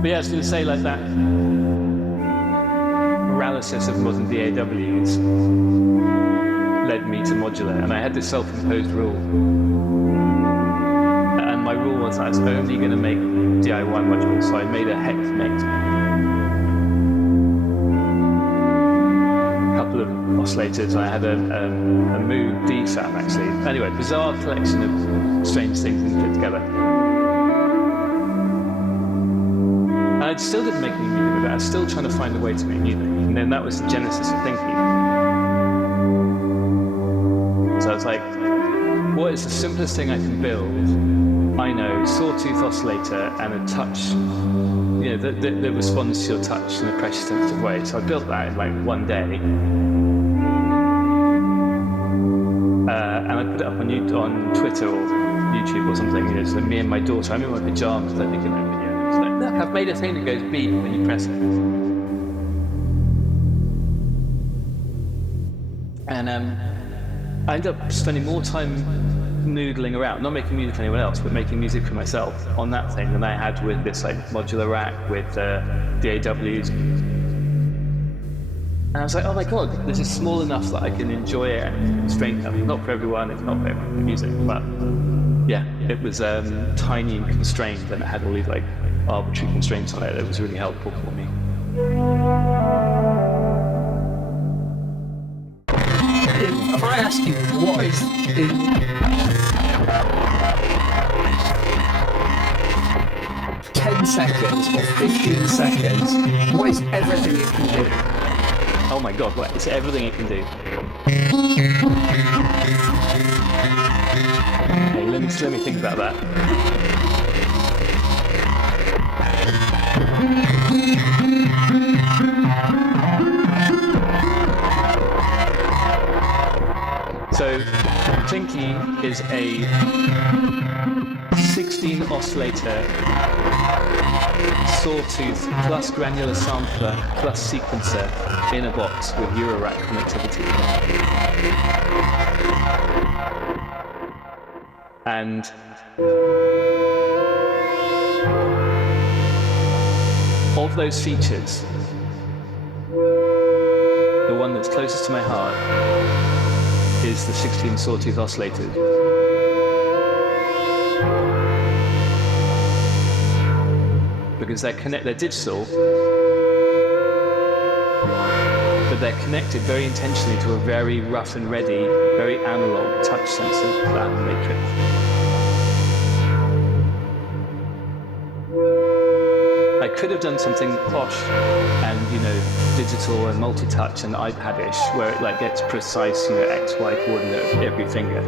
But yeah, I was going to say, like, that paralysis of modern DAWs led me to modular, and I had this self-imposed rule. And my rule was I was only going to make DIY modules, so I made a hex mix. A couple of oscillators, and I had a Moog D-Sam, actually. Anyway, bizarre collection of strange things that fit together. I still didn't make any music with that. I was still trying to find a way to make music. And then that was the genesis of Plinky. So I was like, what is the simplest thing I can build? I know, sawtooth oscillator and a touch, you know, that responds to your touch in a pressure sensitive way. So I built that in like one day. And I put it up on Twitter or YouTube or something. You know, so me and my daughter, I'm in my pajamas, I think, in that video. Look, I've made a thing that goes beep when you press it. And I ended up spending more time noodling around, not making music for anyone else, but making music for myself on that thing than I had with this like modular rack with DAWs. And I was like, oh my god, this is small enough that I can enjoy it and constrained enough. Not for everyone, it's not for every music, but yeah, it was tiny and constrained, and it had all these like arbitrary constraints on it that was really helpful for me. If I ask you what is in 10 seconds or 15 seconds, what is everything it can do? Oh my god, what? It's everything it can do. Hey, let me think about that. So, Plinky is a 16 oscillator, sawtooth, plus granular sampler, plus sequencer in a box with Eurorack connectivity. And of those features, the one that's closest to my heart is the 16 sawtooth oscillators. Because they're digital, but they're connected very intentionally to a very rough and ready, very analog touch sensor matrix. I could have done something posh and, you know, digital and multi-touch and iPad-ish, where it like gets precise, you know, X-Y coordinate of every finger.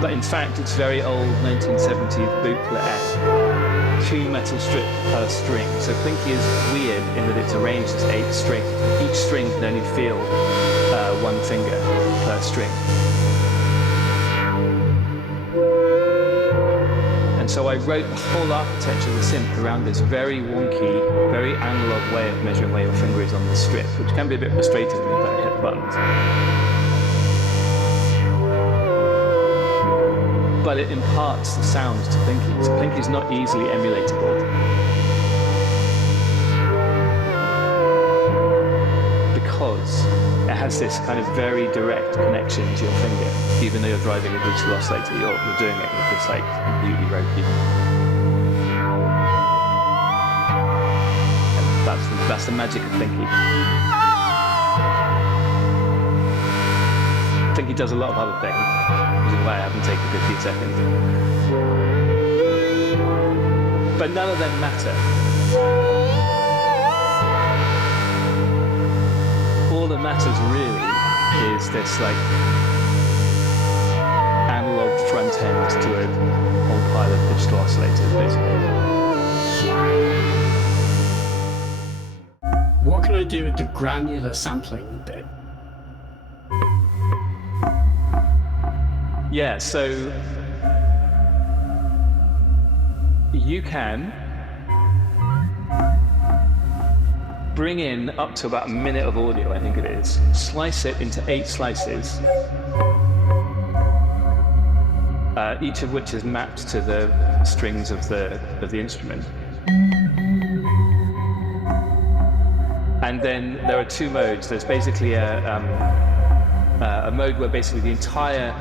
But in fact, it's very old 1970s bootlet-esque, 2 metal strips per string. So Plinky is weird in that it's arranged as 8 strings. Each string can only feel 1 finger per string. And so I wrote the whole architecture of the synth around this very wonky, very analog way of measuring where your finger is on the strip, which can be a bit frustrating when you don't hit the buttons. But it imparts the sounds to Plinky. So Plinky is not easily emulatable. Because it has this kind of very direct connection to your finger. Even though you're driving a digital oscillator, you're doing it with this like completely ropey. And that's the magic of Plinky. Plinky does a lot of other things, which is why I haven't taken 15 seconds. But none of them matter. All that matters really is this like analog front end to a whole pile of digital oscillators, basically. What can I do with the granular sampling bit? Yeah, so you can bring in up to about a minute of audio, I think it is, slice it into 8 slices, each of which is mapped to the strings of the instrument. And then there are two modes. There's basically a mode where basically the entire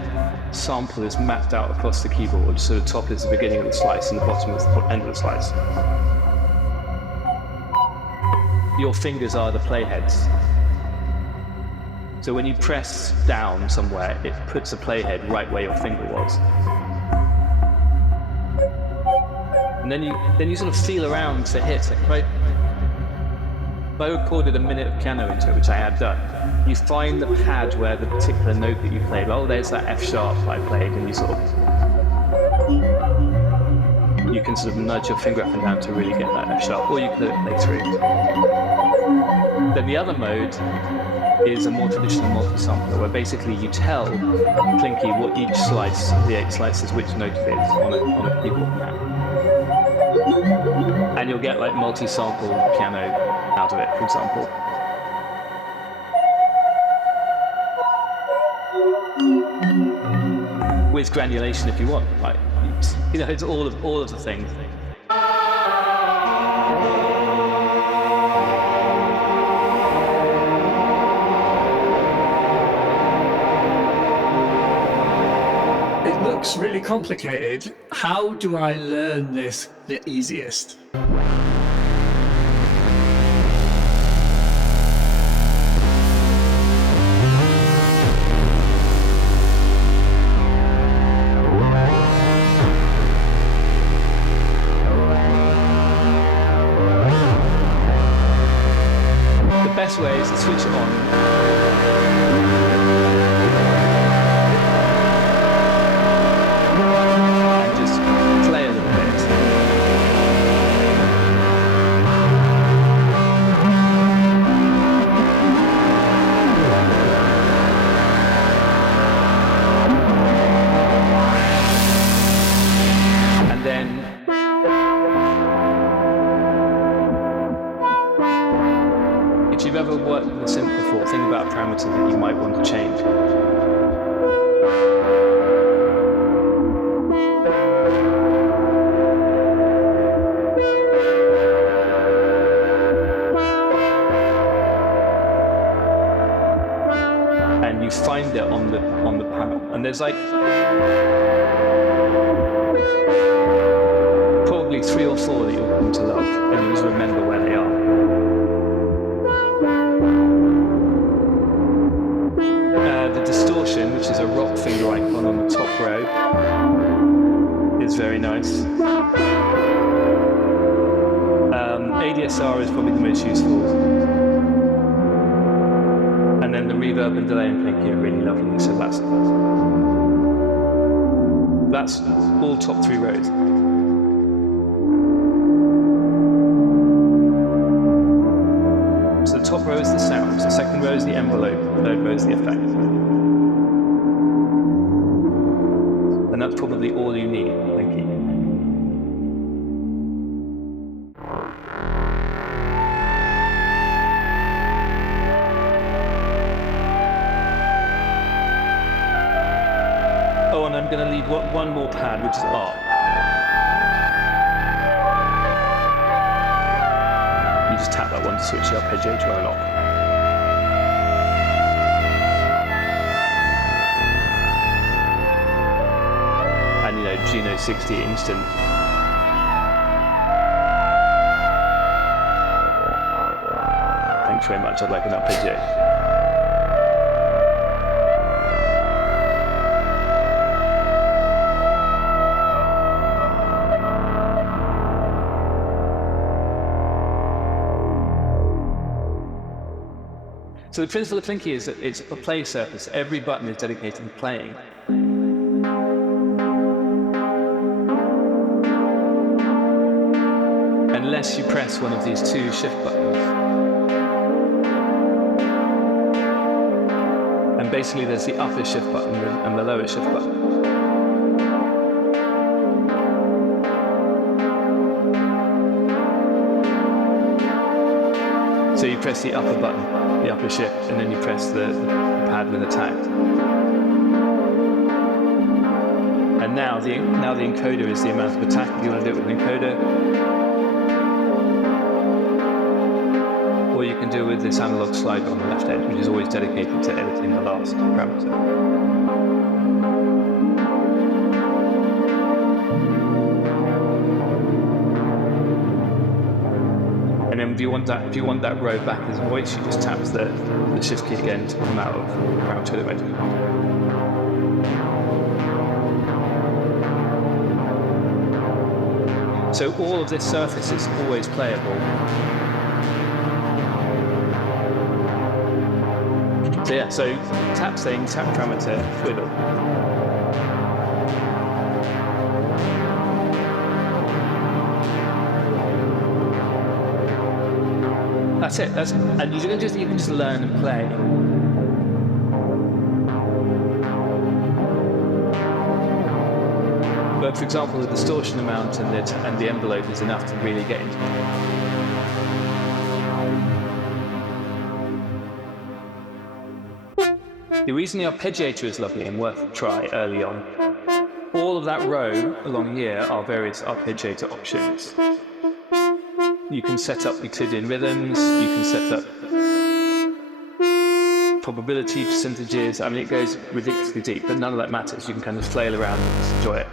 sample is mapped out across the keyboard. So the top is the beginning of the slice and the bottom is the end of the slice. Your fingers are the playheads. So when you press down somewhere, it puts a playhead right where your finger was. And then you sort of feel around to hit. Right? If I recorded a minute of piano into it, which I had done, you find the pad where the particular note that you played, oh, there's that F sharp I played, and you can sort of nudge your finger up and down to really get that F sharp, or you can play through. Then the other mode is a more traditional multi-sampler, where basically you tell Plinky what each slice of the 8 slices, which note it is on a keyboard map. And you'll get like multi-sample piano out of it, for example. With granulation if you want, like, you know, it's all of the things. It looks really complicated. How do I learn this the easiest? The best way is to switch it on. That you might want to change. And you find it on the panel. And there's like probably 3 or 4 that you'll come to love, and you just remember where they are. Which is a rock finger icon on the top row, is very nice. ADSR is probably the most useful. And then the reverb and delay and Plinky are really lovely, so that's all top 3 rows. So the top row is the sounds, the second row is the envelope, the third row is the effect. And that's probably all you need, Plinky. Oh, and I'm going to leave one more pad, which is R. You just tap that one to switch the arpeggio to roll off. Juno 60 instant. Thanks very much, I'd like an arpeggio. So the principle of Plinky is that it's a play surface. Every button is dedicated to playing. Unless you press one of these 2 shift buttons. And basically there's the upper shift button and the lower shift button. So you press the upper button, the upper shift, and then you press the pad with a tag. And now the encoder is the amount of attack. If you want to do it with an encoder, or you can do it with this analog slider on the left edge, which is always dedicated to editing the last parameter. And then if you want that row back as voice, you just tap the shift key again to come out of parameter mode. So all of this surface is always playable. So yeah, so tap thing, tap parameter, twiddle. That's it. And you can just learn and play. But for example, the distortion amount and the envelope is enough to really get into it. The reason the arpeggiator is lovely and worth a try early on, all of that row along here are various arpeggiator options. You can set up Euclidean rhythms, you can set up probability percentages. I mean, it goes ridiculously deep, but none of that matters. You can kind of flail around and just enjoy it.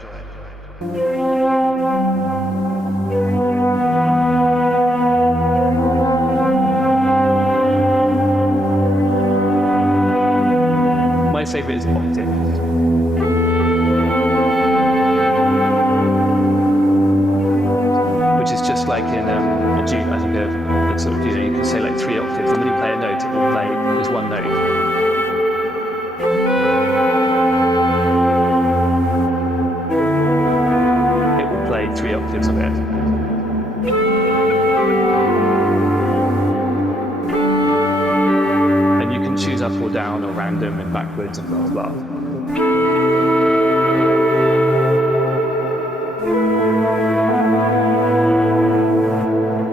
My favourite is octave. Which is just like in a Duke, I think, a sort of, you can say like 3 octaves, and when you play a note, it will play as one note. It will play 3 octaves of it. And you can choose up or down or random and backwards and blah blah blah.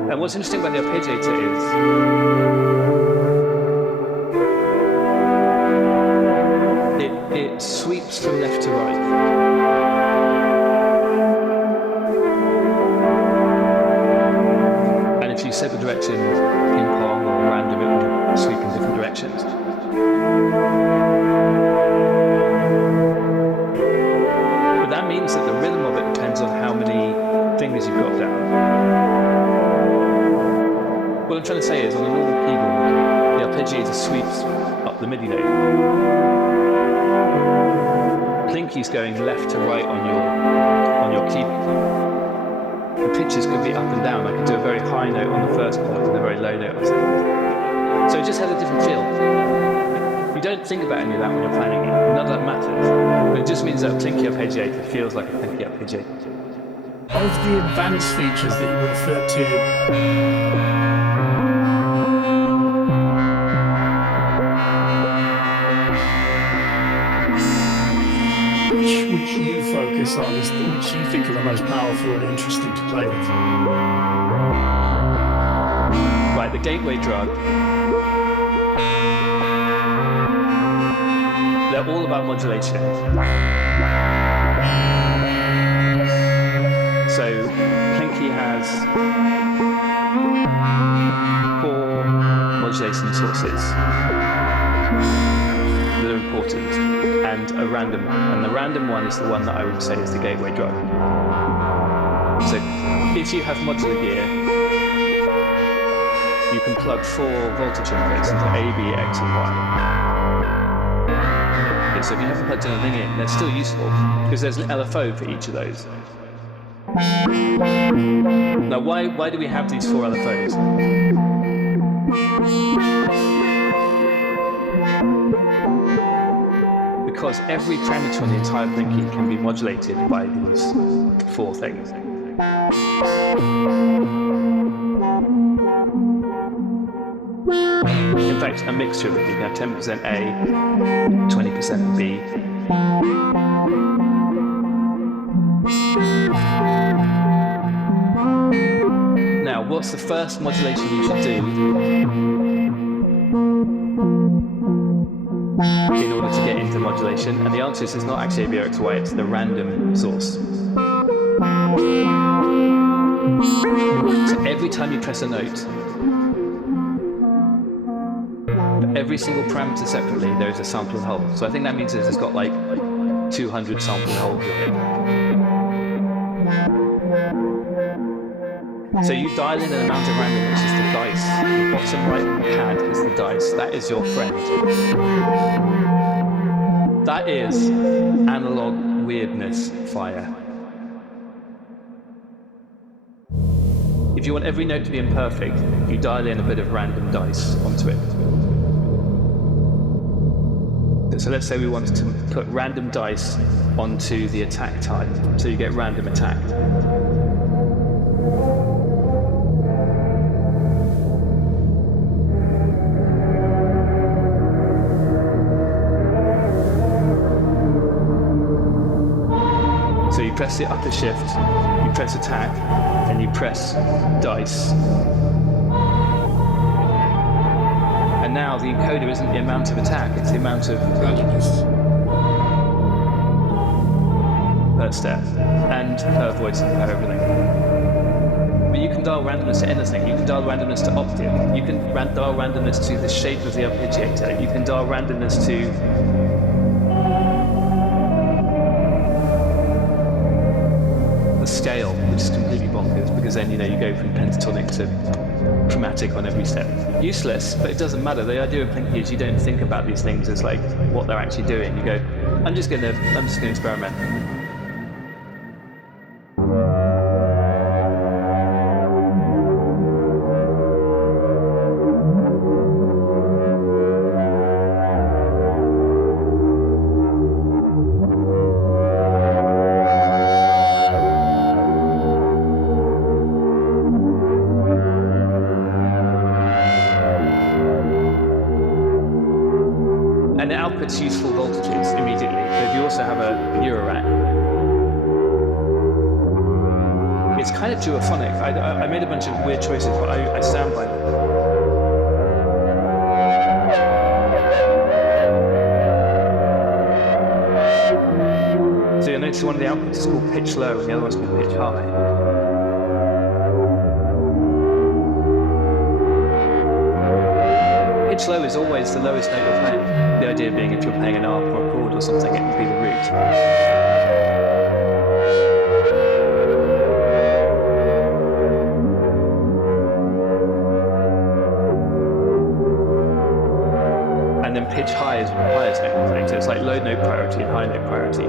And what's interesting about the arpeggiator is it sweeps from left to right. And if you set the direction ping pong or random, it will sweep in different directions. But that means that the rhythm of it depends on how many fingers you've got down. What I'm trying to say is, on a normal keyboard, the arpeggiator sweeps up the MIDI note. Plinky's going left to right on your keyboard. The pitches could be up and down. I could do a very high note on the first chord and a very low note on the second. So it just has a different feel. You don't think about any of that when you're planning it. None of that matters. But it just means that a Plinky arpeggiator feels like a Plinky arpeggiator. Of the advanced features that you referred to, which would you focus on, which you think are the most powerful and interesting to play with? Right, the gateway drug. They're all about modulation. So Plinky has 4 modulation sources that are important, and a random one. And the random one is the one that I would say is the gateway drug. So if you have modular gear, you can plug 4 voltage inputs into A, B, X, and Y. Okay, so if you haven't plugged anything in, they're still useful because there's an LFO for each of those. Now, why do we have these 4 LFOs? Because every parameter on the entire Plinky can be modulated by these 4 things. In fact, a mixture of it. You can have 10% A, 20% B. Now, what's the first modulation you should do? in order to get into modulation? And the answer is it's not actually ABOXY, it's the random source. So every time you press a note, for every single parameter separately, there is a sample and hold. So I think that means it's got like 200 sample and holds in it. So you dial in an amount of random, which is the dice. The bottom right pad is the dice. That is your friend. That is analog weirdness fire. If you want every note to be imperfect, you dial in a bit of random dice onto it. So let's say we wanted to put random dice onto the attack type, so you get random attack. So you press the upper shift, you press attack, and you press dice. And now the encoder isn't the amount of attack, it's the amount of Randomness. per step, and per voice and per everything. But you can dial randomness to anything. You can dial randomness to octave. You can dial randomness to the shape of the arpeggiator. You can dial randomness to scale, which is completely bonkers, because then you go from pentatonic to chromatic on every step. Useless, but it doesn't matter. The idea of Plinky is you don't think about these things as like what they're actually doing. You go, I'm just gonna experiment. And it outputs useful voltages immediately. So if you also have a Eurorack, it's kind of duophonic. I made a bunch of weird choices, but I stand by them. So you'll notice one of the outputs is called pitch low and the other one's called pitch high. Pitch low is always the lowest note you're playing. The idea being if you're playing an arp or a chord or something, it would be the root. And then pitch high is the highest note you're playing, so it's like low note priority and high note priority.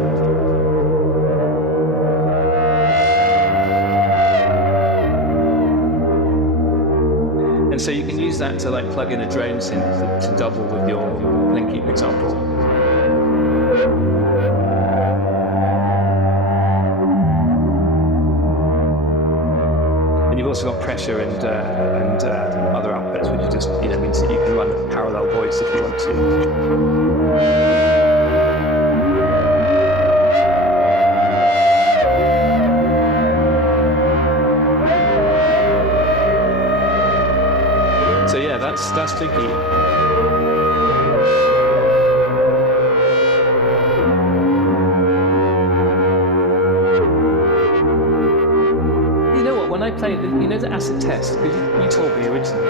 And so you can use that to like plug in a drone synth to double with your Plinky, for example. And you've also got pressure and other outputs, which just means that you can run parallel voice if you want to. So yeah, that's Plinky. You know what? When I played, the acid test, because you told me originally.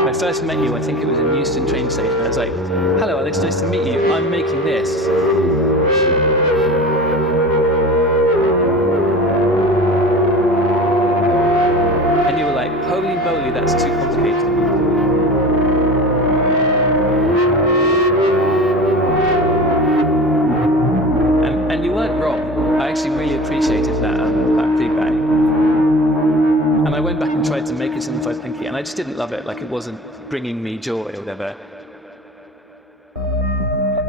When I first met you, I think it was in Euston train station. I was like, "Hello, Alex, nice to meet you. I'm making this." Holy moly, that's too complicated. And you weren't wrong. I actually really appreciated that feedback. And I went back and tried to make a synthesizer Plinky, and I just didn't love it. Like, it wasn't bringing me joy or whatever.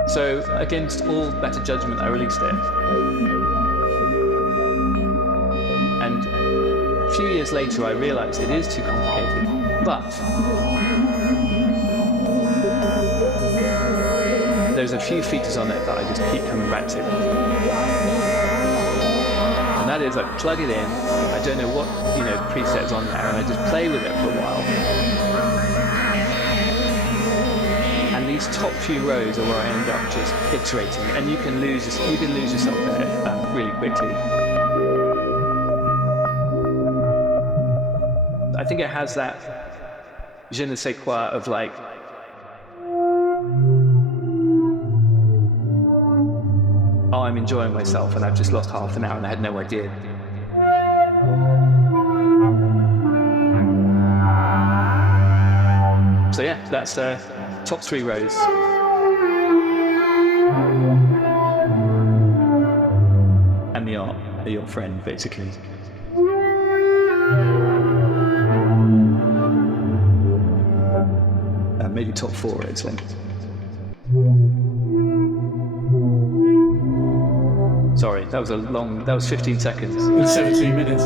So, against all better judgment, I released it. And a few years later, I realized it is too complicated, but there's a few features on it that I just keep coming back to. And that is, I plug it in, I don't know what, presets on there, and I just play with it for a while. these top few rows are where I end up just iterating, and you can lose yourself there really quickly. I think it has that je ne sais quoi of like, oh, I'm enjoying myself and I've just lost half an hour and I had no idea. So yeah, that's top 3 rows. And the art are your friend, basically. Maybe top 4 rows then. Sorry, that was 15 seconds. In 17 minutes.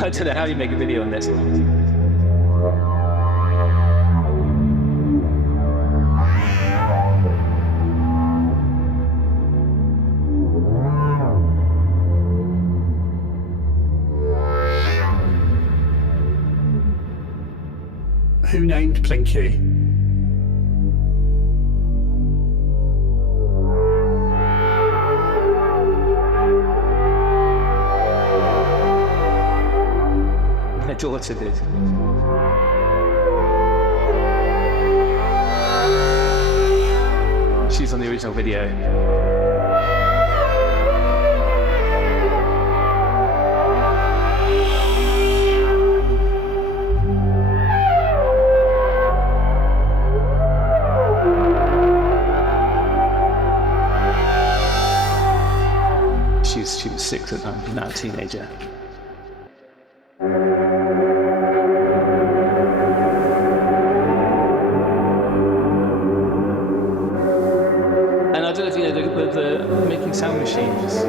I don't know how you make a video on this. Who named Plinky? My daughter did. She's on the original video. She was 6 at the time, now a teenager. And I don't know if you know the making sound machines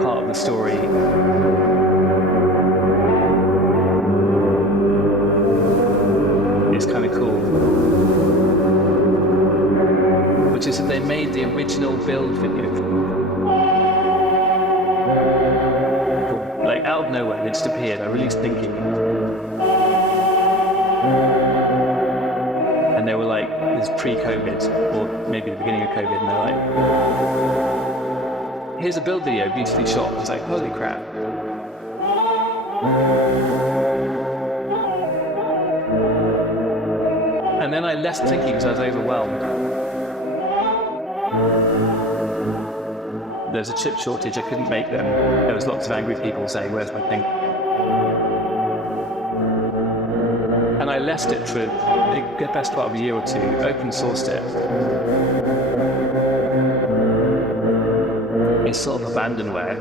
part of the story. It's kind of cool. Which is that they made the original build video for like out of nowhere, it just appeared. I released Plinky. And they were like, this is pre-COVID, or maybe the beginning of COVID, and they're like, here's a build video, beautifully shot. I was like, holy crap. And then I left Plinky because I was overwhelmed. There's a chip shortage, I couldn't make them. There was lots of angry people saying, where's my thing? And I left it for the best part of a year or 2, open sourced it. It's sort of abandonware.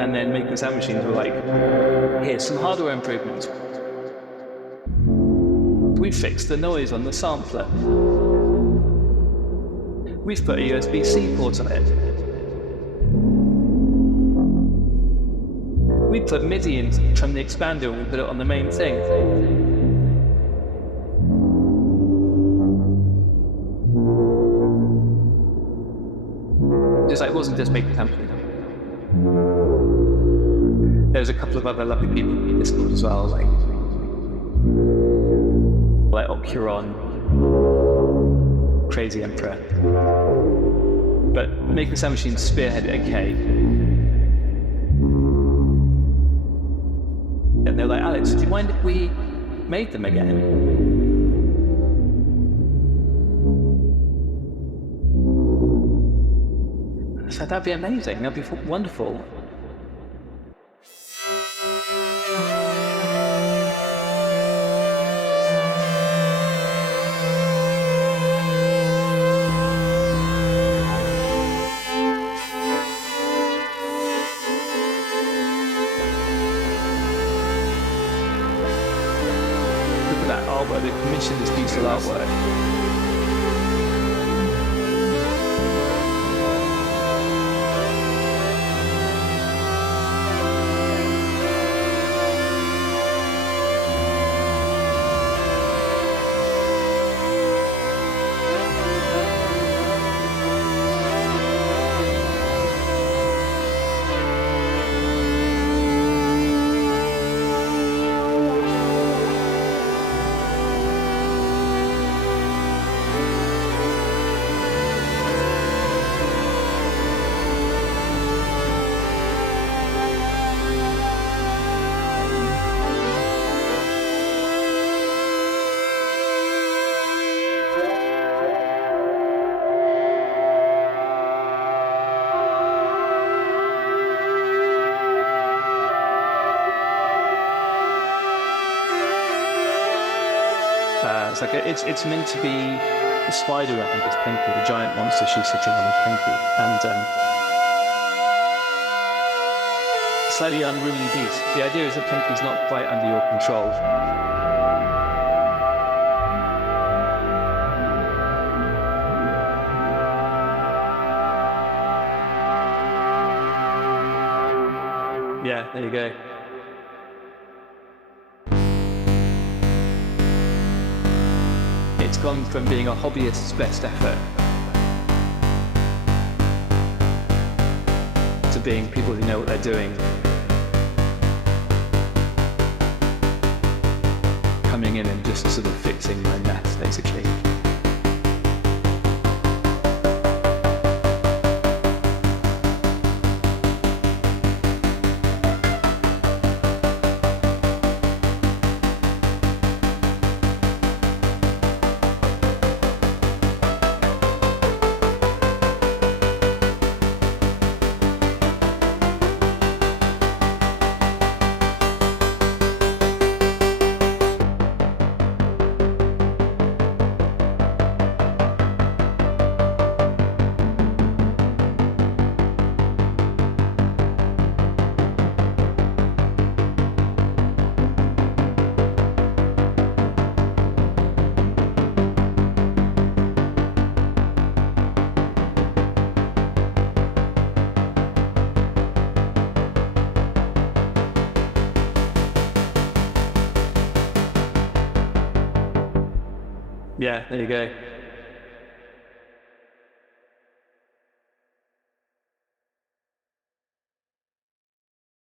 And then making sound machines were like, here's some hardware improvements. We fixed the noise on the sampler. We've put a USB-C port on it. We put MIDI in from the expander and we put it on the main thing. Just like, it wasn't just making something. There's a couple of other lovely people in Discord as well, like Ocuron, Crazy Emperor. But making sound machines spearheaded, okay. And they're like, Alex, do you mind if we made them again? I said, that'd be amazing, that'd be wonderful. artwork. They've commissioned this beautiful artwork. It's meant to be the spider, I think, is Plinky, the giant monster she's sitting on is Plinky, and slightly unruly beast. The idea is that Plinky's not quite under your control. Yeah, there you go. It's gone from being a hobbyist's best effort to being people who know what they're doing, coming in and just sort of fixing my mess, basically. Yeah, there you go.